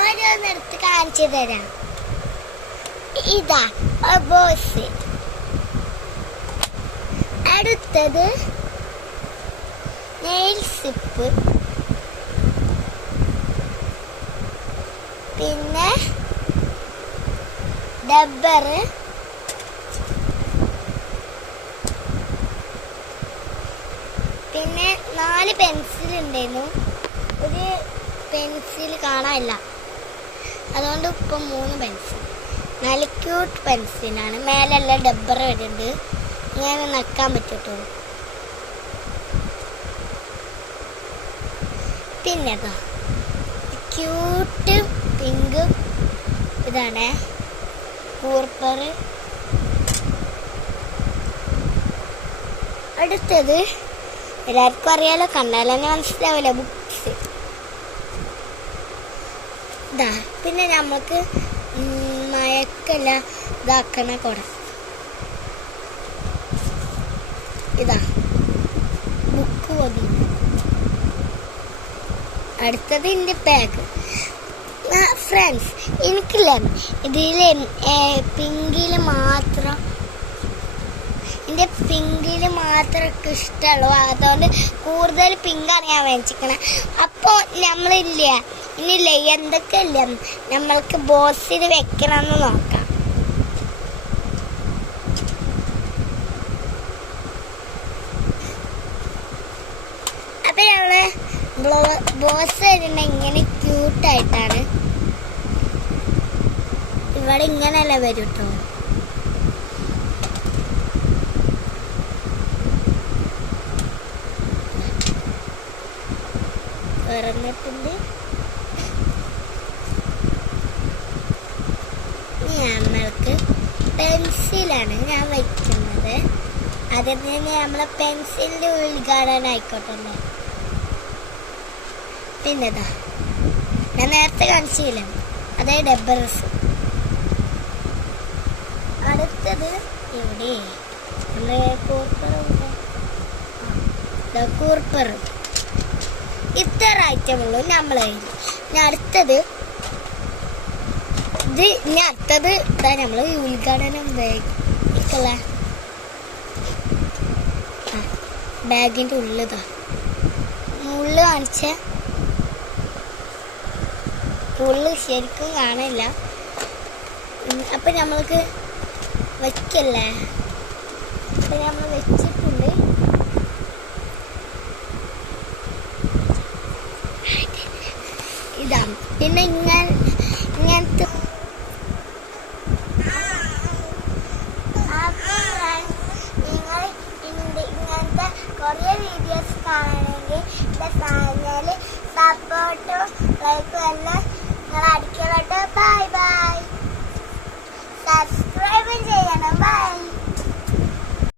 ഓരോന്നെടുത്ത് കാണിച്ചു തരാം. ഇതാ ബോസ്. അടുത്തത് നെയിൽ സിപ്പ്, പിന്നെ ഡബ്ബർ, പിന്നെ 4 പെൻസിൽ ഉണ്ടായിരുന്നു. ഒരു പെൻസിൽ കാണാനില്ല, അതുകൊണ്ട് ഇപ്പം 3 പെൻസിൽ. നല്ല ക്യൂട്ട് പെൻസിലാണ്. മേലെല്ലാം ഡബ്ബർ വരുന്നുണ്ട്, ഇങ്ങനെ നക്കാൻ പറ്റട്ടോ. പിന്നെ ക്യൂട്ട് പിങ്ക് ഇതാണ് കൂർപ്പർ. അടുത്തത് എല്ലാവർക്കും അറിയാലോ, കണ്ടാൽ തന്നെ മനസ്സിലാവില്ല, ബുക്സ്. ഇതാ പിന്നെ നമുക്ക് മയക്കെല്ലാം ഇതാക്കണ കുട. ഇതാ ബുക്ക് പോകുന്നു. അടുത്തത് എൻ്റെ ബാഗ്. ഫ്രണ്ട്സ്, എനിക്കില്ല ഇതിൽ പിങ്കിൽ മാത്രം, എൻ്റെ പിങ്കിൽ മാത്രം ഇഷ്ടമുള്ളൂ. അതുകൊണ്ട് കൂടുതൽ പിങ്കാണ് ഞാൻ മേടിച്ചിരിക്കണേ. അപ്പോൾ ഇനിയില്ല എന്തൊക്കെ ഇല്ല നമ്മൾക്ക് ബോക്സിൽ വെക്കണമെന്ന് നോക്കാം. അപ്പം നമ്മള് ബോസ് വരുന്ന ഇങ്ങനെ ക്യൂട്ടായിട്ടാണ്. ഇവിടെ ഇങ്ങനെയല്ല വരും കേട്ടോ. പറഞ്ഞിട്ടുണ്ട്. നമ്മൾക്ക് പെൻസിലാണ് ഞാൻ വയ്ക്കുന്നത്. അതിൽ നിന്ന് നമ്മളെ പെൻസിലിന്റെ ഉദ്ഘാടനം ആയിക്കോട്ടെ. പിന്നെതാ ഞാൻ നേരത്തെ കാണിച്ചില്ല, അതേ ഡബ്ബർസ്. അടുത്തത് ഇവിടെ നമ്മുടെ കൂർപ്പർ. ഇത്ര ഐറ്റമുള്ളൂ നമ്മളെ. അടുത്തത് ഇതാ നമ്മള് ഉദ്ഘാടനം ബാഗിന്റെ ഉള്ളിതാ ഉള്ളു കാണിച്ച ഉള്ളു ശരിക്കും കാണില്ല. അപ്പൊ നമ്മൾക്ക് വെക്കല്ലേ, അപ്പൊ നമ്മൾ വെച്ചിട്ടുണ്ട്. ഇതാ പിന്നെ ഇങ്ങനത്തെ ഇങ്ങനത്തെ കുറേ വീഡിയോസ് കാണണമെങ്കിൽ എൻ്റെ ചാനൽ സപ്പോർട്ടും ലൈക്കും എല്ലാം നിങ്ങൾ അടിക്കണം കേട്ടോ. Bye bye. സബ്സ്ക്രൈബ് ചെയ്യണം. ബൈ.